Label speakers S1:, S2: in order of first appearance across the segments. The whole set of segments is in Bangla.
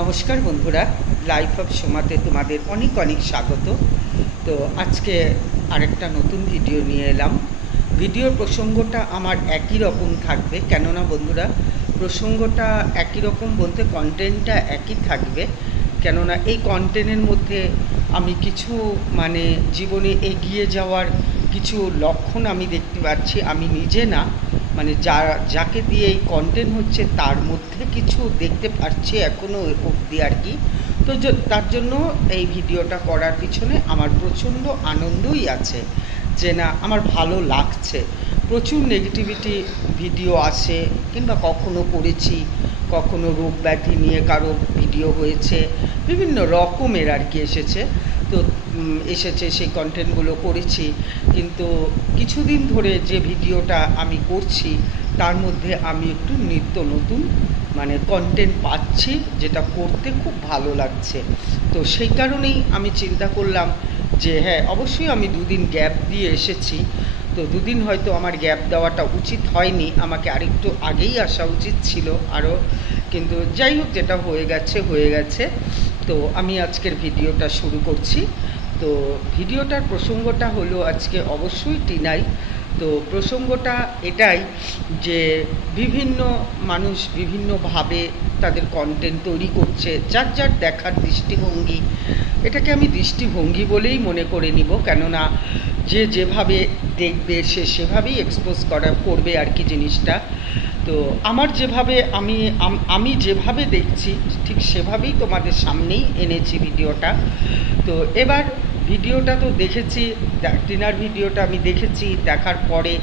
S1: নমস্কার বন্ধুরা লাইফ অফ সোমাতে তোমাদের অনেক অনেক স্বাগত। তো আজকে আরেকটা নতুন ভিডিও নিয়ে এলাম। ভিডিওর প্রসঙ্গটা আমার একই রকম থাকবে, কেননা বন্ধুরা, প্রসঙ্গটা একই রকম বলতে কন্টেন্টটা একই থাকবে, কেননা এই কন্টেন্টের মধ্যে আমি কিছু মানে জীবনে এগিয়ে যাওয়ার কিছু লক্ষণ আমি দেখতে পাচ্ছি। আমি নিজে না মানে যা, যাকে দিয়ে এই কন্টেন্ট হচ্ছে তার মধ্যে কিছু দেখতে পাচ্ছি এখনও অবধি আর কি। তো তার জন্য এই ভিডিওটা করার পিছনে আমার প্রচণ্ড আনন্দই আছে যে না, আমার ভালো লাগছে। প্রচুর নেগেটিভিটি ভিডিও আসে কিংবা কখনো করেছি কখনো রোগ ব্যাধি নিয়ে কারও ভিডিও হয়েছে, বিভিন্ন রকমের আর কি এসেছে। তো এসেছে, সেই কন্টেন্টগুলো করেছি। কিন্তু কিছুদিন ধরে যে ভিডিওটা আমি করছি, তার মধ্যে আমি একটু নিত্য নতুন মানে কন্টেন্ট পাচ্ছি, যেটা করতে খুব ভালো লাগছে। তো সেই কারণেই আমি চিন্তা করলাম যে হ্যাঁ অবশ্যই আমি দুদিন গ্যাপ দিয়ে এসেছি। তো দুদিন হয়তো আমার গ্যাপ দেওয়াটা উচিত হয়নি, আমাকে আরেকটু আগেই আসা উচিত ছিল আরও কিন্তু যাই হোক, যেটা হয়ে গেছে হয়ে গেছে। তো আমি আজকের ভিডিওটা শুরু করছি। তো ভিডিওটার প্রসঙ্গটা হলো আজকে অবশ্যই টিনাই। তো প্রসঙ্গটা এটাই যে বিভিন্ন মানুষ বিভিন্নভাবে তাদের কন্টেন্ট তৈরি করছে, যার যার দেখার দৃষ্টিভঙ্গি। এটাকে আমি দৃষ্টিভঙ্গি বলেই মনে করে নিব, কেননা যে যেভাবে দেখবে সে সেভাবেই এক্সপোজ করা, করবে আর কি জিনিসটা। তো আমার যেভাবে আমি আমি যেভাবে দেখছি, ঠিক সেভাবেই তোমাদের সামনেই এনেছি ভিডিওটা। তো এবার ভিডিওটা তো দেখেছি টিনার ভিডিওটা আমি দেখেছি, দেখার পরে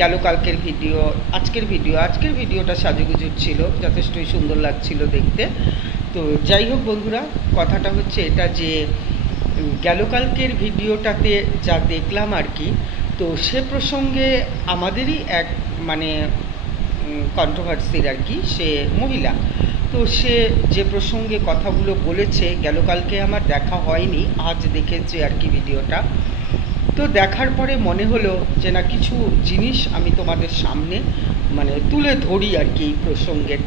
S1: গেল কালকের ভিডিও, আজকের ভিডিও। আজকের ভিডিওটা সাজুগুজুর ছিল, যথেষ্টই সুন্দর লাগছিল দেখতে। তো যাই হোক বন্ধুরা, কথাটা হচ্ছে এটা যে গেল কালকের ভিডিওটাতে যা দেখলাম আর কি, তো সে প্রসঙ্গে আমাদেরই এক মানে কন্ট্রোভার্সির আর কি, সে মহিলা। তো সে যে প্রসঙ্গে কথাগুলো বলেছে গেল কালকে আমার দেখা হয়নি, আজ দেখেছি আর কি ভিডিওটা। তো দেখার পরে মনে হলো যে না, কিছু জিনিস আমি তোমাদের সামনে মানে তুলে ধরি আর কি এই প্রসঙ্গের।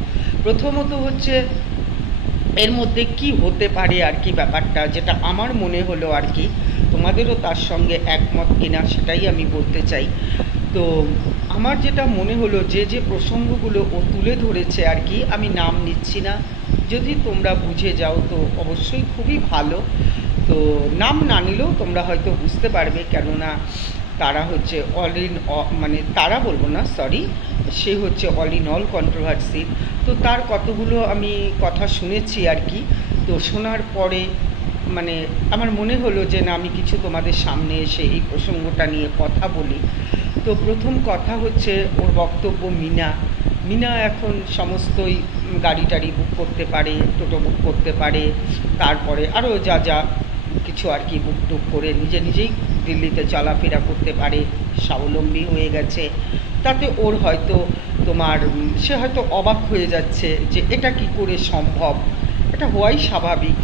S1: প্রথমত হচ্ছে, এর মধ্যে কি হতে পারে আর কি ব্যাপারটা, যেটা আমার মনে হলো আর কি, তোমাদেরও তার সঙ্গে একমত কিনা সেটাই আমি বলতে চাই। তো আমার যেটা মনে হলো যে যে প্রসঙ্গগুলো ও তুলে ধরেছে আর কি, আমি নাম নিচ্ছি না। যদি তোমরা বুঝে যাও তো অবশ্যই খুবই ভালো। তো নাম না নিলেও তোমরা হয়তো বুঝতে পারবে কেননা তারা হচ্ছে অল ইন মানে তারা বলব না সরি সে হচ্ছে অল ইন অল কন্ট্রোভার্সি তো তার কতগুলো আমি কথা শুনেছি আর কি, তো শোনার পরে মানে আমার মনে হলো যে না, আমি কিছু তোমাদের সামনে এসে এই প্রসঙ্গটা নিয়ে কথা বলি। তো প্রথম কথা হচ্ছে ওর বক্তব্য মিনা। মিনা এখন সমস্তই গাড়ি টাড়ি বুক করতে পারে, টোটো বুক করতে পারে, তারপরে আরও যা যা কিছু আর কি বুক টুক করে নিজে নিজেই দিল্লিতে চলাফেরা করতে পারে, স্বাবলম্বী হয়ে গেছে। তাতে ওর হয়তো তোমার, সে হয়তো অবাক হয়ে যাচ্ছে যে এটা কি করে সম্ভব? এটা হওয়াই স্বাভাবিক।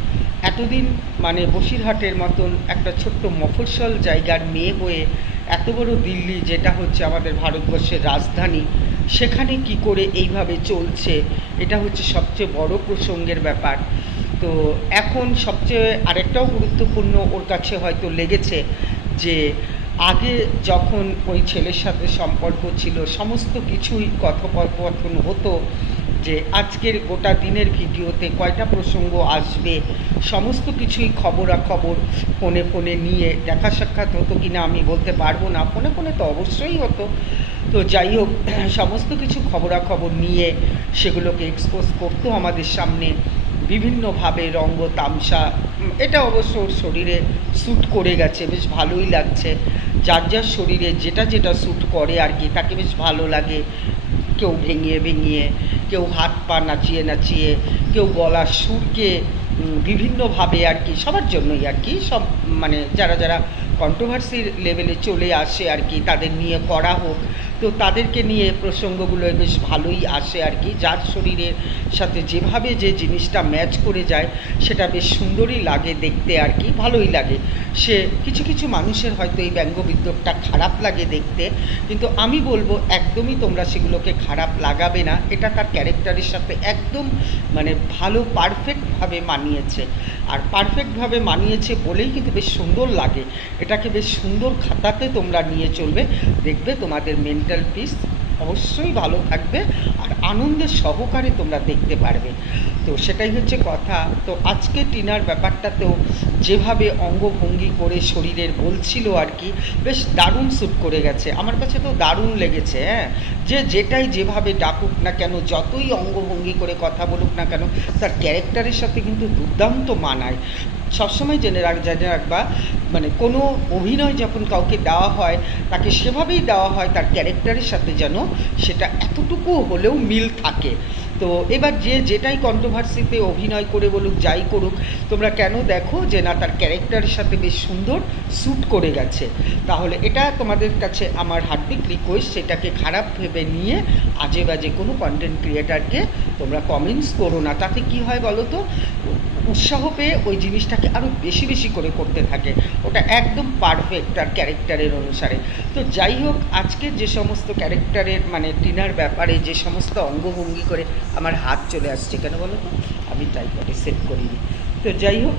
S1: এতদিন মানে বসিরহাটের মতন একটা ছোট্ট মফস্বল জায়গার মেয়ে হয়ে এত বড় দিল্লি, যেটা হচ্ছে আমাদের ভারতবর্ষের রাজধানী, সেখানে কি করে এইভাবে চলছে, এটা হচ্ছে সবচেয়ে বড় প্রসঙ্গের ব্যাপার। তো এখন সবচেয়ে আরেকটাও গুরুত্বপূর্ণ ওর কাছে হয়তো লেগেছে যে, আগে যখন ওই ছেলের সাথে সম্পর্ক ছিল, সমস্ত কিছুই কথোপকথন হতো যে আজকের গোটা দিনের ভিডিওতে কয়টা প্রসঙ্গ আসবে, সমস্ত কিছুই খবরাখবর ফোনে ফোনে নিয়ে দেখা সাক্ষাৎ হতো কি না আমি বলতে পারব না, ফোনে ফোনে তো অবশ্যই হতো। তো যাই হোক, সমস্ত কিছু খবরাখবর নিয়ে সেগুলোকে এক্সপোজ করতো আমাদের সামনে। বিভিন্নভাবে রঙ্গ, তামসা এটা অবশ্য ওর শরীরে স্যুট করে গেছে, বেশ ভালোই লাগছে। যার যার শরীরে যেটা যেটা স্যুট করে আর কি, তাকে বেশ ভালো লাগে। কেউ ভেঙিয়ে ভেঙিয়ে, কেউ হাত পা নাচিয়ে নাচিয়ে, কেউ গলার সুরকে বিভিন্নভাবে আর কি, সবার জন্যই আর কি, সব মানে যারা যারা কন্ট্রোভার্সির লেভেলে চলে আসে আর কি, তাদের নিয়ে করা হোক তো তাদেরকে নিয়ে প্রসঙ্গগুলো বেশ ভালোই আসে আর কি। যার শরীরের সাথে যেভাবে যে জিনিসটা ম্যাচ করে যায়, সেটা বেশ সুন্দরই লাগে দেখতে আর কি, ভালোই লাগে। সে কিছু কিছু মানুষের হয়তো এই ব্যঙ্গবিদ্যুৎটা খারাপ লাগে দেখতে, কিন্তু আমি বলব একদমই তোমরা সেগুলোকে খারাপ লাগাবে না। এটা তার ক্যারেক্টারের সাথে একদম মানে ভালো পারফেক্টভাবে মানিয়েছে। আর পারফেক্টভাবে মানিয়েছে বলেই কিন্তু বেশ সুন্দর লাগে। এটাকে বেশ সুন্দর খাতাতে তোমরা নিয়ে চলবে। দেখবে তোমাদের মেন্টাল পিস অবশ্যই ভালো থাকবে। সহকারে তোমরা দেখতে পারবে। তো সেটাই হচ্ছে কথা। তো আজকে টিনার ব্যাপারটাতেও যেভাবে অঙ্গভঙ্গি করে শরীরের বলছিল আর কি, বেশ দারুণ শ্যুট করে গেছে। আমার কাছে তো দারুণ লেগেছে হ্যাঁ? যে যেটাই যেভাবে ডাকুক না কেন, যতই অঙ্গভঙ্গি করে কথা বলুক না কেন, তার ক্যারেক্টারের সাথে কিন্তু দুর্দান্ত মানায়। সবসময় জেনে রাখ, জেনে রাখবা মানে কোনো অভিনয় যখন কাউকে দেওয়া হয়, তাকে সেভাবেই দেওয়া হয় তার ক্যারেক্টারের সাথে যেন সেটা এতটুকু হলেও মিল থাকে। তো এবার যে যেটাই কন্ট্রোভার্সিতে অভিনয় করে বলুক, যাই করুক, তোমরা কেন দেখো যে না তার ক্যারেক্টারের সাথে বেশ সুন্দর শ্যুট করে গেছে। তাহলে এটা তোমাদের কাছে আমার হার্দিক রিকোয়েস্ট সেটাকে খারাপ ভেবে নিয়ে আজে বাজে কোনো কন্টেন্ট ক্রিয়েটারকে তোমরা কমেন্টস করো না। তাতে কি হয় বলো তো? উৎসাহ পেয়ে ওই জিনিসটাকে আরও বেশি বেশি করে করতে থাকে। ওটা একদম পারফেক্ট তার ক্যারেক্টারের অনুসারে। তো যাই হোক, আজকে যে সমস্ত ক্যারেক্টারের মানে টিনার ব্যাপারে যে সমস্ত অঙ্গভঙ্গি করে আমার হাত চলে আসছে কেন বলো তো? আমি ট্রাইপডে সেট করিনি। তো যাই হোক,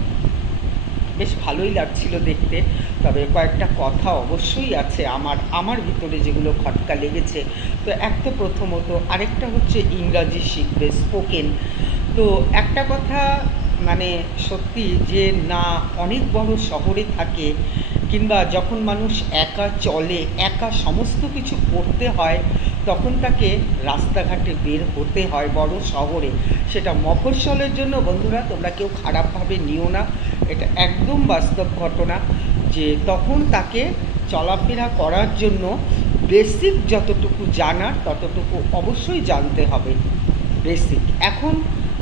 S1: বেশ ভালোই লাগছিল দেখতে। তবে কয়েকটা কথা অবশ্যই আছে আমার আমার ভিতরে যেগুলো খটকা লেগেছে। তো এক তো প্রথমত, আরেকটা হচ্ছে ইংরাজি শিখবে স্পোকেন তো একটা কথা মানে সত্যি যে না, অনেক বড় শহরে থাকে, কিংবা যখন মানুষ একা চলে, একা সমস্ত কিছু করতে হয় তখন তাকে রাস্তাঘাটে বের হতে হয় বড় শহরে। সেটা মফস্বলের জন্য, বন্ধুরা, তোমরা কেউ খারাপভাবে নিও না। এটা একদম বাস্তব ঘটনা যে তখন তাকে চলাফেরা করার জন্য বেসিক যতটুকু জানার, ততটুকু অবশ্যই জানতে হবে। বেসিক এখন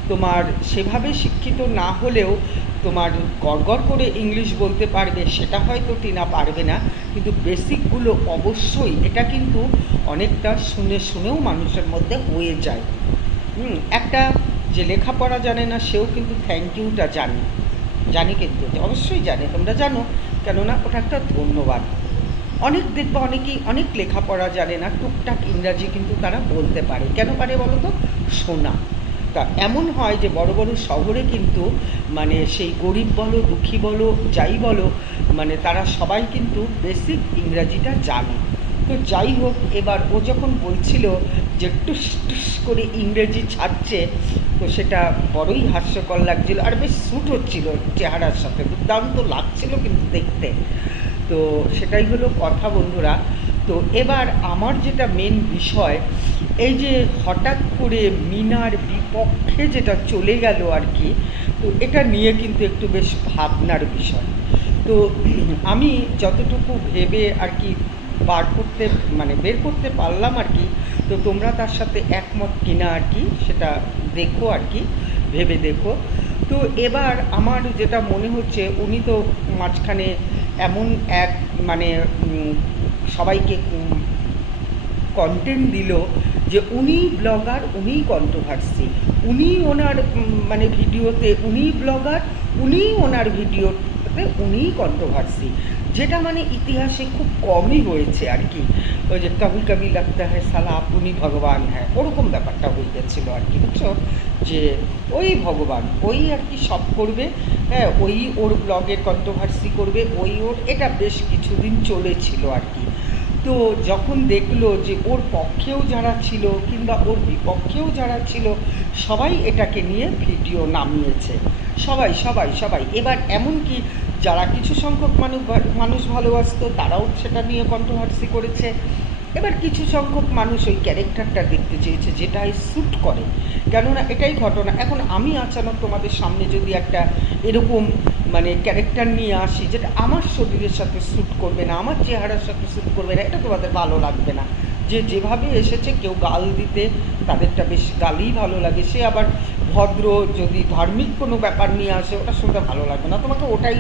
S1: তোমার সেভাবে শিক্ষিত না হলেও তোমার গড়গড় করে ইংলিশ বলতে পারবে, সেটা হয়তো টিনা পারবে না। কিন্তু বেসিকগুলো অবশ্যই এটা কিন্তু অনেকটা শুনে শুনেও মানুষের মধ্যে হয়ে যায়। হুম, একটা যে লেখাপড়া জানে না, সেও কিন্তু থ্যাংক ইউটা জানে। জানি কিন্তু অবশ্যই জানে, তোমরা জানো। কেননা ওটা একটা ধন্যবাদ। অনেক দেখবে অনেকেই অনেক লেখাপড়া জানে না, টুকটাক ইংরাজি কিন্তু তারা বলতে পারে। কেন পারে বলো তো শোনা। তা এমন হয় যে বড় বড় শহরে কিন্তু মানে সেই গরিব বলো, দুঃখী বলো, যাই বলো মানে তারা সবাই কিন্তু বেসিক ইংরাজিটা জানে। তো যাই হোক, এবার ও যখন বলছিল যে টুস টুস করে ইংরেজি ছাড়ছে, তো সেটা বড়ই হাস্যকর লাগছিল আর বেশ স্যুট হচ্ছিল চেহারার সাথে, দুর্দান্ত লাগছিল কিন্তু দেখতে। তো সেটাই হলো কথা বন্ধুরা। তো এবার আমার যেটা মেন বিষয়, এই যে হঠাৎ করে মিনার বিপক্ষে যেটা চলে গেল আর কি, তো এটা নিয়ে কিন্তু একটু বেশ ভাবনার বিষয়। তো আমি যতটুকু ভেবে আর কি বার করতে মানে বের করতে পারলাম আর কি, তো তোমরা তার সাথে একমত কিনা আর কি, সেটা দেখো আর কি, ভেবে দেখো। তো এবার আমার যেটা মনে হচ্ছে, উনি তো মাঝখানে এমন এক মানে সবাইকে কন্টেন্ট দিল যে উনি ব্লগার উনিই কন্ট্রোভার্সি উনি ওনার মানে ভিডিওতে উনি ব্লগার উনিই ওনার ভিডিওতে উনিই কন্ট্রোভার্সি যেটা মানে ইতিহাসে খুব কমই হয়েছে আর কি। ওই যে কবি কবি লাগতে হয়, সালা আপনি ভগবান হ্যাঁ। ওরকম ব্যাপারটা হয়ে গেছিল আর কি, বুঝছ? যে ওই ভগবান, ওই আর কি সব করবে হ্যাঁ ওই ওর ব্লগে কন্ট্রোভার্সি করবে, ওই ওর, এটা বেশ কিছুদিন চলেছিল আর কি। তো যখন দেখল যে ওর পক্ষেও যারা ছিল কিংবা ওর বিপক্ষেও যারা ছিল, সবাই এটাকে নিয়ে ভিডিও নামিয়েছে। সবাই সবাই সবাই। এবার এমনকি যারা কিছু সংখ্যক মানুষ মানুষ ভালোবাসতো, তারাও সেটা নিয়ে কন্ট্রোভার্সি করেছে। এবার কিছু সংখ্যক মানুষ ওই ক্যারেক্টারটা দেখতে চেয়েছে যেটাই স্যুট করে। কেননা এটাই ঘটনা। এখন আমি আচানক তোমাদের সামনে যদি একটা এরকম মানে ক্যারেক্টার নিয়ে আসি, যেটা আমার শরীরের সাথে স্যুট করবে না, আমার চেহারার সাথে শ্যুট করবে না, এটা তোমাদের ভালো লাগবে না। যে যেভাবে এসেছে, কেউ গাল দিতে তাদেরটা বেশ গালই ভালো লাগে। সে আবার ভদ্র যদি ধার্মিক কোনো ব্যাপার নিয়ে আসে, ওটা শুনতে ভালো লাগবে না। তোমাকে ওটাই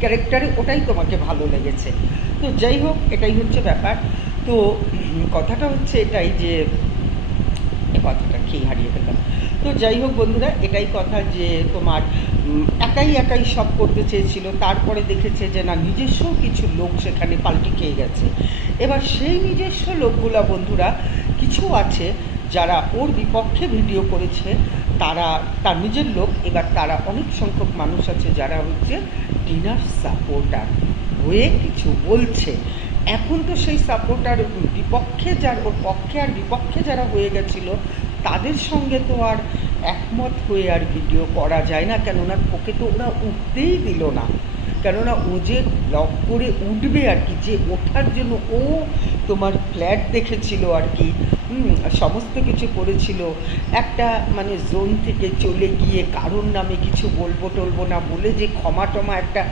S1: ক্যারেক্টারে ওটাই তোমাকে ভালো লেগেছে। তো যাই হোক, এটাই হচ্ছে ব্যাপার। তো কথাটা হচ্ছে এটাই যে খেয়ে হারিয়ে ফেললাম তো যাই হোক বন্ধুরা, এটাই কথা যে তোমার একাই একাই সব করতে চেয়েছিল, তারপরে দেখেছে যে না, নিজস্ব কিছু লোক সেখানে পাল্টি খেয়ে গেছে। এবার সেই নিজস্ব লোকগুলা বন্ধুরা, কিছু আছে যারা ওর বিপক্ষে ভিডিও করেছে, তারা, তার নিজের লোক, এবার তারা অনেক সংখ্যক মানুষ আছে যারা হচ্ছে টিনার সাপোর্টার হয়ে কিছু বলছে। এখন তো সেই সাপোর্টার বিপক্ষে যার, ওর পক্ষে আর বিপক্ষে যারা হয়ে গেছিল তাদের সঙ্গে তো আর একমত হয়ে আর ভিডিও করা যায় না, কেননা ওকে তো ওরা উঠতেই দিল না। কেননা ও যে ব্লগ করে উঠবে আর কি, যে ওঠার জন্য ও তোমার ফ্ল্যাট দেখেছিল আর কি সমস্ত কিছু করেছিল। একটা মানে জোন থেকে চলে গিয়ে কারোর নামে কিছু বলব টলবো না বলে যে ক্ষমা টমা একটা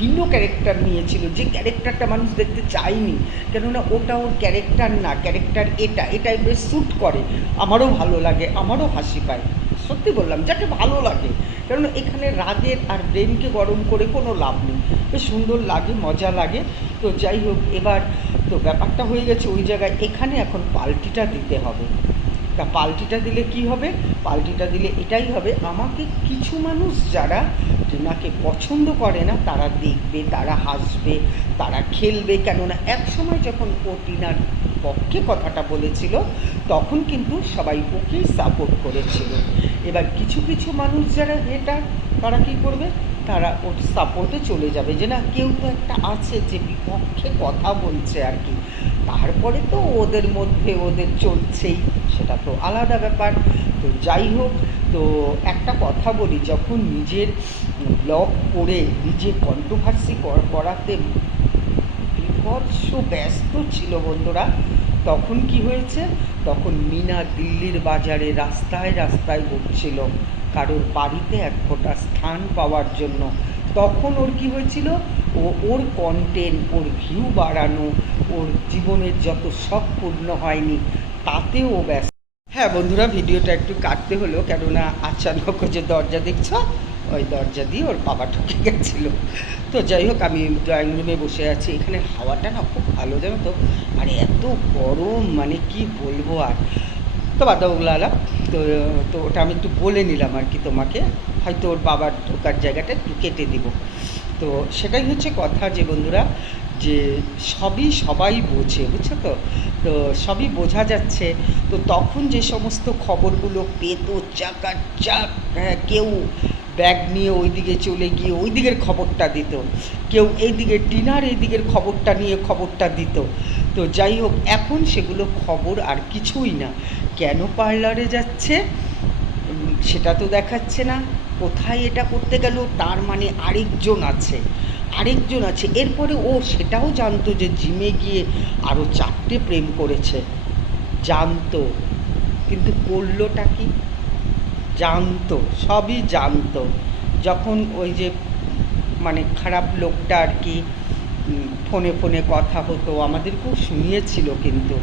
S1: ভিন্ন ক্যারেক্টার নিয়েছিল, যে ক্যারেক্টারটা মানুষ দেখতে চায়নি। কেননা ওটা ওর ক্যারেক্টার না ক্যারেক্টার এটা এটাই বেশ স্যুট করে। আমারও ভালো লাগে, আমারও হাসি পায়। সত্যি বললাম, যাকে ভালো লাগে। কারণ এখানে রাগের আর ব্রেনকে গরম করে কোনো লাভ নেই। বেশ সুন্দর লাগে, মজা লাগে। তো যাই হোক, এবার তো ব্যাপারটা হয়ে গেছে ওই জায়গায়। এখানে এখন পাল্টিটা দিতে হবে। তা পাল্টিটা দিলে কি হবে? পাল্টিটা দিলে এটাই হবে। আমাকে কিছু মানুষ যারা টিনাকে পছন্দ করে না, তারা দেখবে, তারা হাসবে, তারা খেলবে। কেননা এক সময় যখন ও টিনার পক্ষে কথাটা বলেছিল, তখন কিন্তু সবাই ওকেই সাপোর্ট করেছিল। এবার কিছু কিছু মানুষ যারা হেটার তারা কি করবে? তারা ওর সাপোর্টে চলে যাবে যে না, কেউ তো একটা আছে যে বিপক্ষে কথা বলছে আর কি। তারপরে তো ওদের মধ্যে ওদের চলছেই, সেটা তো আলাদা ব্যাপার। তো যাই হোক, তো একটা কথা বলি, যখন নিজের ব্লগ করে নিজে কন্ট্রোভার্সি করাতে বিভৎস ব্যস্ত ছিল বন্ধুরা, তখন কি হয়েছে? তখন মিনা দিল্লির বাজারে রাস্তায় রাস্তায় ঘুরছিল, কারোর বাড়িতে এক ফোঁটা স্থান পাওয়ার জন্য। তখন ওর কি হয়েছিল? ও ওর কন্টেন্ট ওর ভিউ বাড়ানো, ওর জীবনের যত শখ পূর্ণ হয়নি, তাতেও ব্যস্ত। হ্যাঁ বন্ধুরা, ভিডিওটা একটু কাটতে হলো কেননা আচানক যে দরজা দেখছ, ওই দরজা দিয়ে ওর বাবা ঢুকে গেছিল। তো যাই হোক, আমি ড্রয়িং রুমে বসে আছি। এখানে হাওয়াটা না খুব ভালো, জানো তো? আর এত গরম মানে কি বলব আর। তো বাদাওগুলো আলাপ তো তো ওটা আমি একটু বলে নিলাম আর কি তোমাকে। হয়তো ওর বাবার ঢোকার জায়গাটা একটু কেটে দিব। তো সেটাই হচ্ছে কথা যে বন্ধুরা যে সবই সবাই বোঝে, বুঝছ তো? তো সবই বোঝা যাচ্ছে। তো তখন যে সমস্ত খবরগুলো পেত চাকা চাক হ্যাঁ কেউ ব্যাগ নিয়ে ওই দিকে চলে গিয়ে ওই দিকের খবরটা দিত। কেউ এই দিকে টিনার এই দিকের খবরটা নিয়ে খবরটা দিত। তো যাই হোক, এখন সেগুলো খবর আর কিছুই না। কেন পার্লারে যাচ্ছে? সেটা তো দেখাচ্ছে না। কোথায় এটা করতে গেল? তার মানে আরেকজন আছে। আরেকজন আছে। এরপরে ও সেটাও জানতো যে জিমে গিয়ে আরও চারটে প্রেম করেছে। জানতো। কিন্তু করলোটা কি? জানতো, সবই জানতো। যখন ওই যে মানে খারাপ লোকটা আর কি ফোনে ফোনে কথা হতো, আমাদেরকেও শুনিয়েছিল কিন্তু।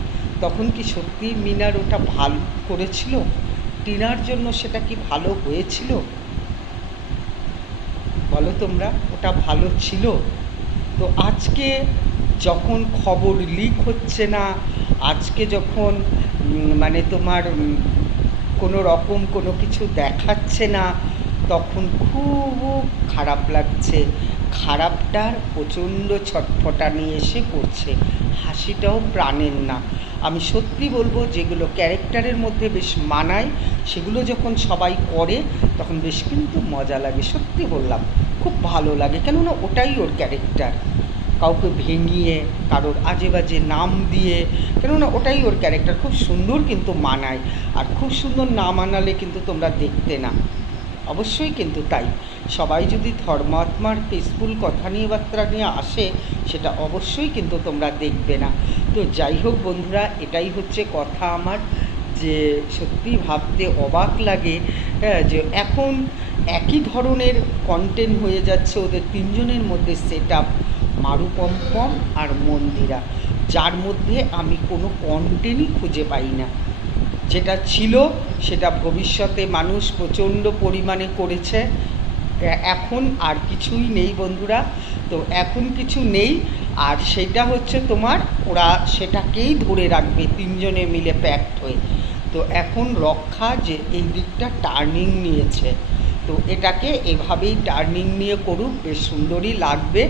S1: তখন কি সত্যি মিনার ওটা ভালো করেছিল? টিনার জন্য সেটা কি ভালো হয়েছিল? বলো তোমরা, ওটা ভালো ছিল। তো আজকে যখন খবর লিক হচ্ছে না, আজকে যখন মানে তোমার কোনো রকম কোনো কিছু দেখাচ্ছে না, তখন খুব খারাপ লাগছে। খারাপটার প্রচণ্ড ছটফটানি এসে পড়ছে। হাসিটাও প্রাণের না। আমি সত্যি বলব, যেগুলো ক্যারেক্টারের মধ্যে বেশ মানায়, সেগুলো যখন সবাই করে, তখন বেশ কিন্তু মজা লাগে, সত্যি বললাম। খুব ভালো লাগে। কেননা ওটাই ওর ক্যারেক্টার কাউকে ভেঙিয়ে, কারোর আজে বাজে নাম দিয়ে, কেননা ওটাই ওর ক্যারেক্টার খুব সুন্দর কিন্তু মানায়। আর খুব সুন্দর না মানালে কিন্তু তোমরা দেখতে না। অবশ্যই কিন্তু তাই। সবাই যদি ধর্মাত্মার পিসফুল কথা নিয়ে, বার্তা নিয়ে আসে, সেটা অবশ্যই কিন্তু তোমরা দেখবে না। তো যাই হোক বন্ধুরা, এটাই হচ্ছে কথা আমার। যে সত্যি ভাবতে অবাক লাগে হ্যাঁ যে এখন একই ধরনের কন্টেন্ট হয়ে যাচ্ছে ওদের তিনজনের মধ্যে সেট আপ মারুপম্পম আর মন্দিরা। যার মধ্যে আমি কোনো কন্টেন্টই খুঁজে পাই না। যেটা ছিল, সেটা ভবিষ্যতে মানুষ প্রচণ্ড পরিমাণে করেছে। এখন আর কিছুই নেই বন্ধুরা। তো এখন কিছু নেই, আর সেটা হচ্ছে তোমার ওরা সেটাকেই ধরে রাখবে তিনজনে মিলে প্যাক্ট হয়ে। তো এখন রক্ষা যে এই দিকটা টার্নিং নিয়েছে। তো এটাকে এভাবেই টার্নিং নিয়ে করুক, বেশ সুন্দরই লাগবে।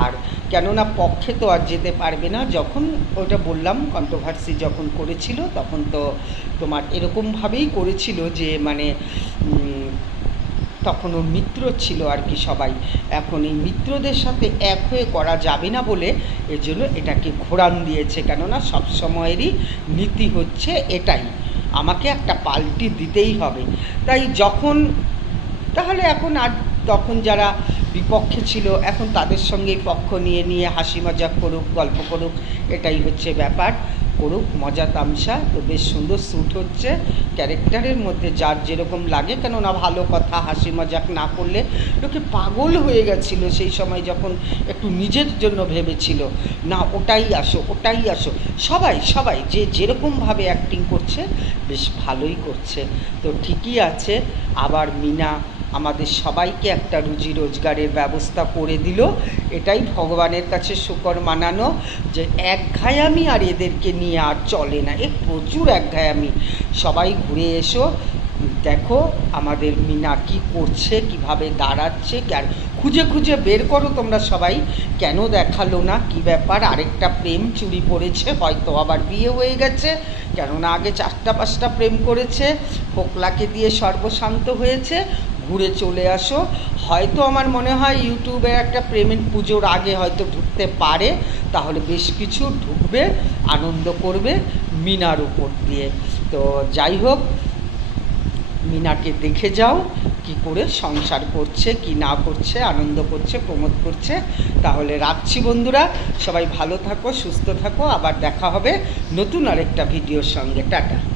S1: আর কেননা পক্ষে তো আর যেতে পারবে না, যখন ওটা বললাম কন্ট্রোভার্সি যখন করেছিল, তখন তো তোমার এরকমভাবেই করেছিল যে মানে তখন ওর মিত্র ছিল আর কি সবাই। এখন এই মিত্রদের সাথে এক হয়ে করা যাবে না বলে এর জন্য এটাকে ঘোরান দিয়েছে, কেননা সব সময়েরই নীতি হচ্ছে এটাই। আমাকে একটা পাল্টি দিতেই হবে। তাই যখন তাহলে এখন আর তখন যারা বিপক্ষে ছিল, এখন তাদের সঙ্গেই পক্ষ নিয়ে নিয়ে হাসি মজাক করুক, গল্প করুক, এটাই হচ্ছে ব্যাপার। করুক, মজা তামসা, তো বেশ সুন্দর শ্যুট হচ্ছে। ক্যারেক্টারের মধ্যে যার যেরকম লাগে, কেননা ভালো কথা, হাসি মজাক না করলে লোকে পাগল হয়ে গেছিল সেই সময় যখন একটু নিজের জন্য ভেবেছিল, না, ওটাই আসো ওটাই আসো। সবাই সবাই যে যেরকমভাবে অ্যাক্টিং করছে, বেশ ভালোই করছে। তো ঠিকই আছে। আবার মিনা আমাদের সবাইকে একটা রুজি রোজগারের ব্যবস্থা করে দিল। এটাই ভগবানের কাছে শুকর মানানো যে এক একঘায়ামি আর এদেরকে নিয়ে আর চলে না। এ প্রচুর এক একঘায়ামি সবাই ঘুরে এসো। দেখো আমাদের মিনা কি করছে, কীভাবে দাঁড়াচ্ছে আর খুঁজে খুঁজে বের করো তোমরা সবাই। কেন দেখাল না? কি ব্যাপার? আরেকটা প্রেম চুরি পড়েছে হয়তো আবার বিয়ে হয়ে গেছে। কেননা আগে চারটা পাঁচটা প্রেম করেছে। ফোকলাকে দিয়ে সর্বশান্ত হয়েছে। ঘুরে চলে আসো। হয়তো আমার মনে হয় ইউটিউবের একটা পেমেন্ট পুজোর আগে হয়তো ঢুকতে পারে। তাহলে বেশ কিছু ঢুকবে, আনন্দ করবে মিনার উপর দিয়ে। তো যাই হোক, মিনাকে দেখে যাও, কি করে সংসার করছে, কি না করছে, আনন্দ করছে, প্রমোদ করছে। তাহলে রাখছি বন্ধুরা, সবাই ভালো থাকো, সুস্থ থাকো, আবার দেখা হবে নতুন আরেকটা ভিডিওর সঙ্গে। টাটা।